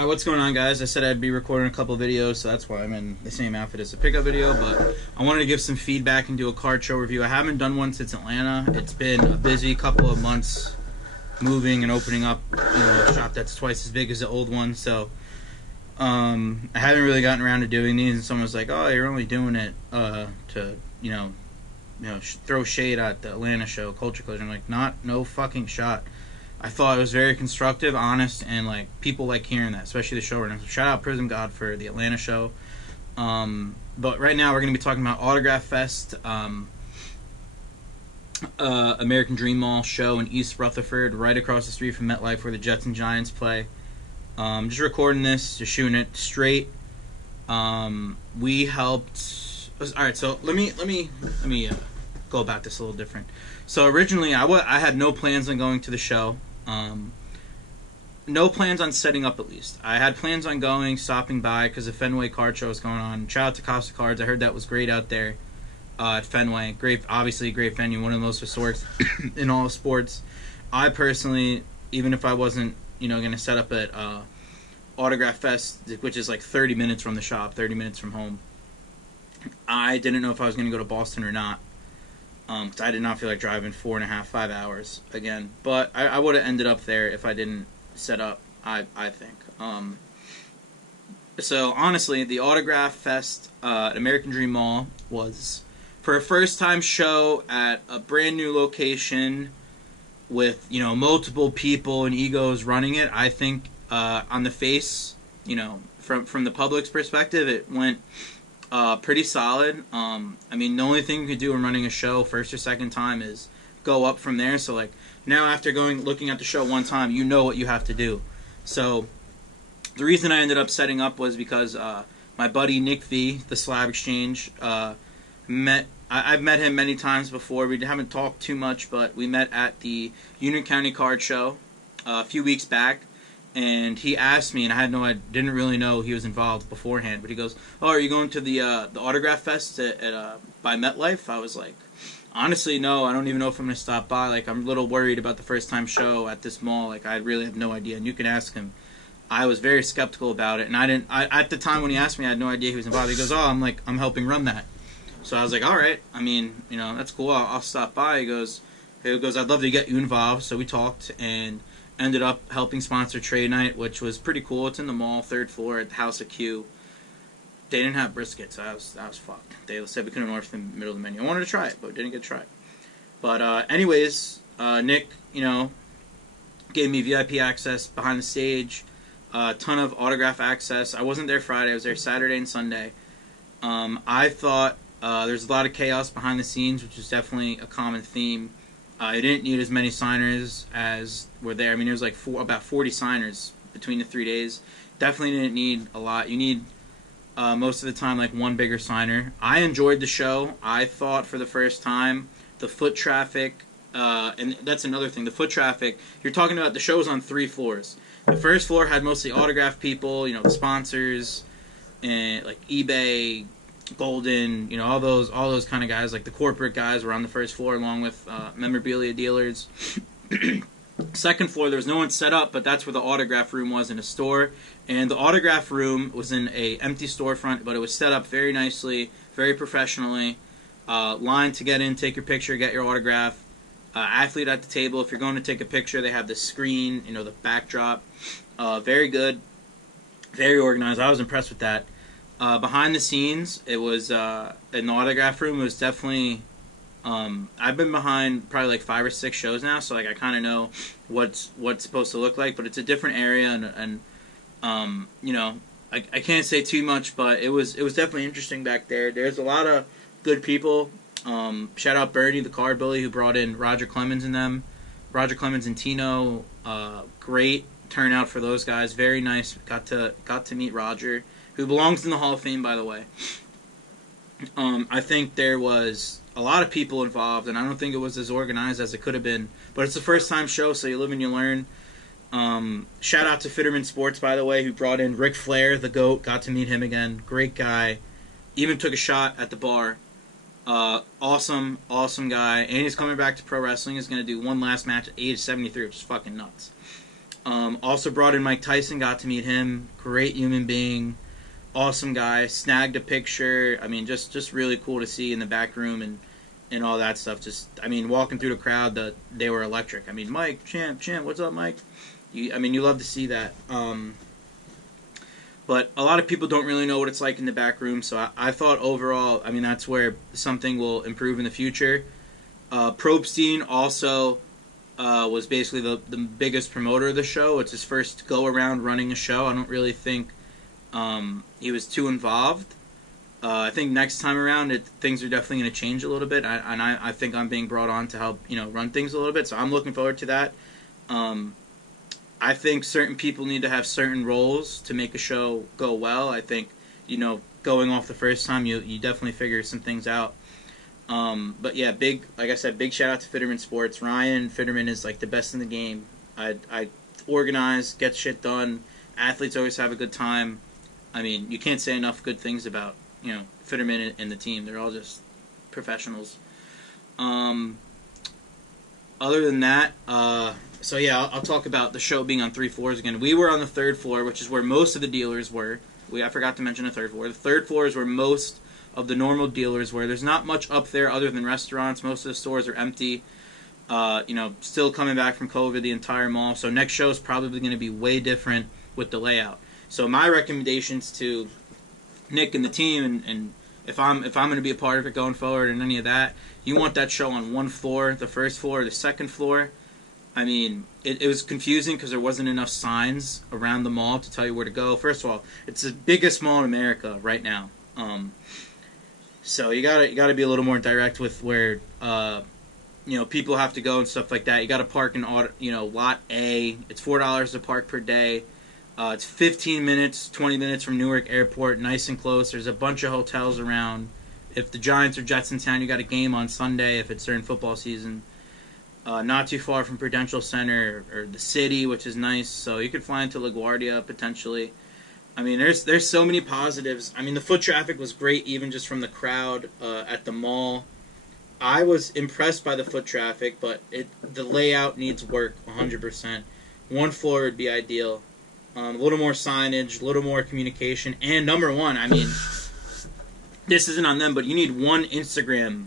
Alright, what's going on, guys? I said I'd be recording a couple videos, so that's why I'm in the same outfit as the pickup video, but I wanted to give some feedback and do a card show review. I haven't done one since Atlanta. It's been a busy couple of months moving and opening up, a shop that's twice as big as the old one, so I haven't really gotten around to doing these, and someone was like, oh, you're only doing it to, throw shade at the Atlanta show, Culture Collision. I'm like, no fucking shot. I thought it was very constructive, honest, and people like hearing that, especially the showrunners. So shout out Prism God for the Atlanta show. But right now we're going to be talking about Autographfest, American Dream Mall show in East Rutherford, right across the street from MetLife where the Jets and Giants play. Just recording this, just shooting it straight. We helped. All right, so let me go about this a little different. So originally, I had no plans on going to the show. No plans on setting up, at least. I had plans on going, stopping by, because the Fenway card show was going on. Shout out to Costa Cards. I heard that was great out there at Fenway. Obviously a great venue, one of the most historic in all of sports. I personally, even if I wasn't, going to set up at Autographfest, which is like 30 minutes from the shop, 30 minutes from home, I didn't know if I was going to go to Boston or not. Because I did not feel like driving 4.5, 5 hours again. But I would have ended up there if I didn't set up, I think. So, honestly, the Autographfest at American Dream Mall was, for a first-time show at a brand-new location with, multiple people and egos running it, I think on the face, from the public's perspective, it went pretty solid. The only thing you could do when running a show first or second time is go up from there. So now after looking at the show one time, you know what you have to do. So the reason I ended up setting up was because my buddy Nick V, the Slab Exchange, I've met him many times before. We haven't talked too much, but we met at the Union County Card Show a few weeks back. And he asked me, and I didn't really know he was involved beforehand, but he goes, "Oh, are you going to the Autographfest by MetLife?" I was like, "Honestly, no. I don't even know if I'm going to stop by. I'm a little worried about the first time show at this mall. I really have no idea." And you can ask him. I was very skeptical about it, and at the time when he asked me, I had no idea he was involved. He goes, "Oh, I'm helping run that." So I was like, "All right. That's cool. I'll stop by." He goes, "I'd love to get you involved." So we talked and ended up helping sponsor Trade Night, which was pretty cool. It's in the mall, 3rd floor at the House of Q. They didn't have brisket, so I was fucked. They said we couldn't order from the middle of the menu. I wanted to try it, but didn't get to try it. But anyways, Nick, gave me VIP access behind the stage, a ton of autograph access. I wasn't there Friday. I was there Saturday and Sunday. I thought there's a lot of chaos behind the scenes, which is definitely a common theme. I didn't need as many signers as were there. There was about 40 signers between the 3 days. Definitely didn't need a lot. You need, most of the time, one bigger signer. I enjoyed the show. I thought for the first time, the foot traffic, and that's another thing, the foot traffic, you're talking about the show's on 3 floors. The first floor had mostly autograph people, the sponsors, and eBay, Golden, all those kind of guys, the corporate guys were on the first floor along with memorabilia dealers. Second floor, there was no one set up, but that's where the autograph room was in a store. And the autograph room was in a empty storefront, but it was set up very nicely, very professionally. Line to get in, take your picture, get your autograph. Athlete at the table. If you're going to take a picture, they have the screen, the backdrop. Very good, very organized. I was impressed with that. Behind the scenes, it was an autograph room. It was definitely, I've been behind probably 5 or 6 shows now, so I kind of know what's supposed to look like, but it's a different area, and I can't say too much, but it was definitely interesting back there. There's a lot of good people. Shout out Bernie, the card bully, who brought in Roger Clemens and Tino. Great turnout for those guys. Very nice. Got to meet Roger, who belongs in the Hall of Fame, by the way. I think there was a lot of people involved, and I don't think it was as organized as it could have been. But it's the first time show, so you live and you learn. Shout out to Fitterman Sports, by the way, who brought in Ric Flair, the GOAT. Got to meet him again. Great guy. Even took a shot at the bar. Awesome guy. And he's coming back to pro wrestling. He's going to do one last match at age 73, which is fucking nuts. Also brought in Mike Tyson, got to meet him. Great human being, awesome guy. Snagged a picture. I mean, just really cool to see in the back room and all that stuff. Just, I mean, walking through the crowd, they were electric. I mean, Mike, champ, what's up, Mike? You love to see that. But a lot of people don't really know what it's like in the back room, so I thought overall, I mean, that's where something will improve in the future. Probstein also was basically the biggest promoter of the show. It's his first go-around running a show. I don't really think he was too involved. I think next time around, things are definitely going to change a little bit, and I think I'm being brought on to help run things a little bit, so I'm looking forward to that. I think certain people need to have certain roles to make a show go well. I think, going off the first time, you definitely figure some things out. But yeah, like I said, big shout out to Fitterman Sports. Ryan Fitterman is like the best in the game. I organize, get shit done. Athletes always have a good time. I mean, you can't say enough good things about, Fitterman and the team. They're all just professionals. Other than that, so yeah, I'll talk about the show being on 3 floors again. We were on the 3rd floor, which is where most of the dealers were. I forgot to mention the 3rd floor. The 3rd floor is where most of the normal dealers were. There's not much up there other than restaurants. Most of the stores are empty. Still coming back from COVID, the entire mall. So next show is probably going to be way different with the layout. So my recommendations to Nick and the team, and if I'm going to be a part of it going forward and any of that, you want that show on 1 floor, the 1st floor, the 2nd floor. I mean, it was confusing because there wasn't enough signs around the mall to tell you where to go. First of all, it's the biggest mall in America right now. So you gotta be a little more direct with where people have to go and stuff like that. You got to park in lot A. It's $4 to park per day. It's 15 minutes, 20 minutes from Newark Airport, nice and close. There's a bunch of hotels around. If the Giants or Jets in town, you got a game on Sunday if it's during football season. Not too far from Prudential Center or the city, which is nice. So you could fly into LaGuardia potentially. I mean, there's so many positives. I mean, the foot traffic was great, even just from the crowd at the mall. I was impressed by the foot traffic, but the layout needs work 100%. 1 floor would be ideal. A little more signage, a little more communication, and number one, I mean, this isn't on them, but you need one Instagram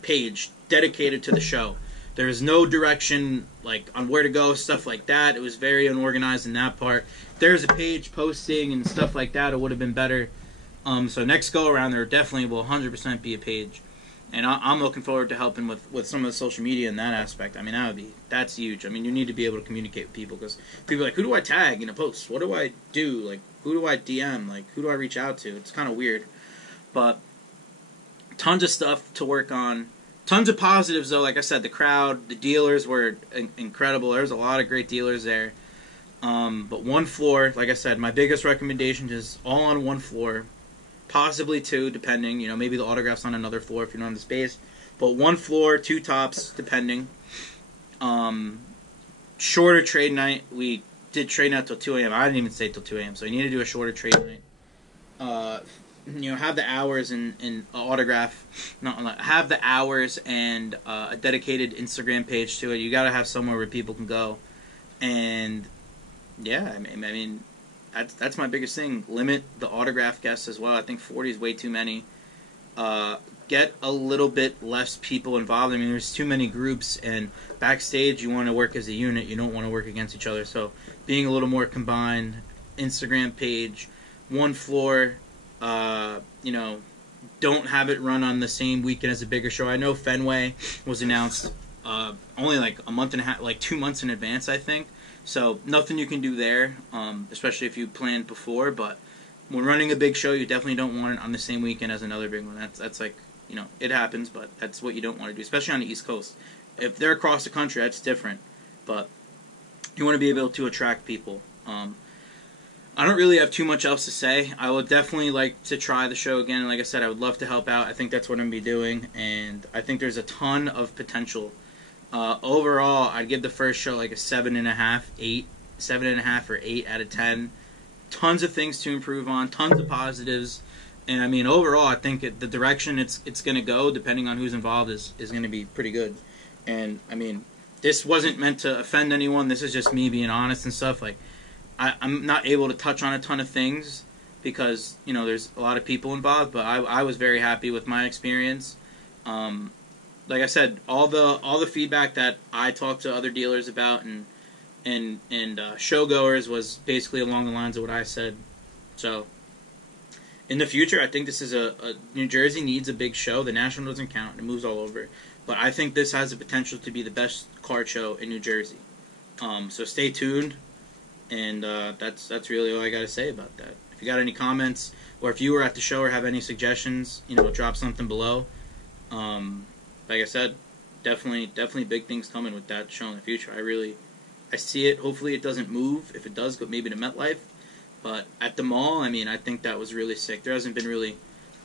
page dedicated to the show. There was no direction on where to go, stuff like that. It was very unorganized in that part. If there's a page posting and stuff like that, it would have been better. So next go around, there definitely will 100% be a page. And I'm looking forward to helping with some of the social media in that aspect. I mean, that's huge. I mean, you need to be able to communicate with people because people are like, who do I tag in a post? What do I do? Who do I DM? Who do I reach out to? It's kind of weird. But tons of stuff to work on. Tons of positives, though. Like I said, the crowd, the dealers were incredible. There's a lot of great dealers there. But 1 floor, like I said, my biggest recommendation is all on 1 floor. Possibly 2, depending. Maybe the autograph's on another floor if you don't have the space. But 1 floor, 2 tops, depending. Shorter trade night. We did trade night till 2 a.m. I didn't even stay till 2 a.m. So you need to do a shorter trade night. Have the hours and autograph. Have the hours and a dedicated Instagram page to it. You got to have somewhere where people can go. And yeah, I mean. That's my biggest thing. Limit the autograph guests as well. I think 40 is way too many. Get a little bit less people involved. I mean, there's too many groups, and backstage you want to work as a unit. You don't want to work against each other. So being a little more combined, Instagram page, 1 floor, don't have it run on the same weekend as a bigger show. I know Fenway was announced only a month and a half, 2 months in advance, I think. So nothing you can do there, especially if you planned before. But when running a big show, you definitely don't want it on the same weekend as another big one. That's it happens, but that's what you don't want to do, especially on the East Coast. If they're across the country, that's different. But you want to be able to attract people. I don't really have too much else to say. I would definitely like to try the show again. Like I said, I would love to help out. I think that's what I'm going to be doing, and I think there's a ton of potential. Overall, I'd give the first show a 7.5, 8, 7.5 or 8 out of 10. Tons of things to improve on, tons of positives, and I mean overall, I think the direction it's going to go, depending on who's involved, is going to be pretty good. And I mean, this wasn't meant to offend anyone. This is just me being honest and stuff. Like, I'm not able to touch on a ton of things because, you know, there's a lot of people involved, but I was very happy with my experience. Like I said, all the feedback that I talked to other dealers about and showgoers was basically along the lines of what I said. So, in the future, I think this is a New Jersey needs a big show. The National doesn't count; it moves all over. But I think this has the potential to be the best card show in New Jersey. So stay tuned, and that's really all I got to say about that. If you got any comments, or if you were at the show or have any suggestions, you know, drop something below. Like I said, definitely big things coming with that show in the future. I see it. Hopefully it doesn't move. If it does, go maybe to MetLife. But at the mall, I mean, I think that was really sick. There hasn't been really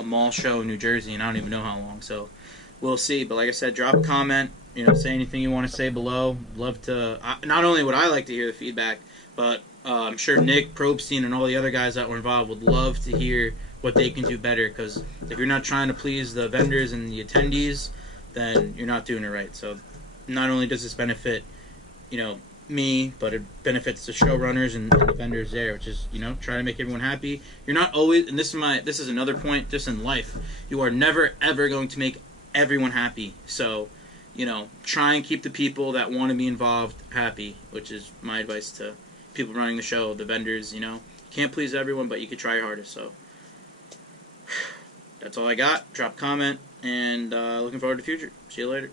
a mall show in New Jersey, and I don't even know how long. So we'll see. But like I said, drop a comment. You know, say anything you want to say below. Love to. Not only would I like to hear the feedback, but I'm sure Nick, Probstein, and all the other guys that were involved would love to hear what they can do better. Because if you're not trying to please the vendors and the attendees, then you're not doing it right. So not only does this benefit, you know, me, but it benefits the showrunners and the vendors there, which is, you know, try to make everyone happy. You're not always, and this is another point just in life, you are never ever going to make everyone happy. So, you know, try and keep the people that want to be involved happy, which is my advice to people running the show, the vendors. You know, you can't please everyone, but you can try your hardest. So that's all I got. Drop a comment, and looking forward to the future. See you later.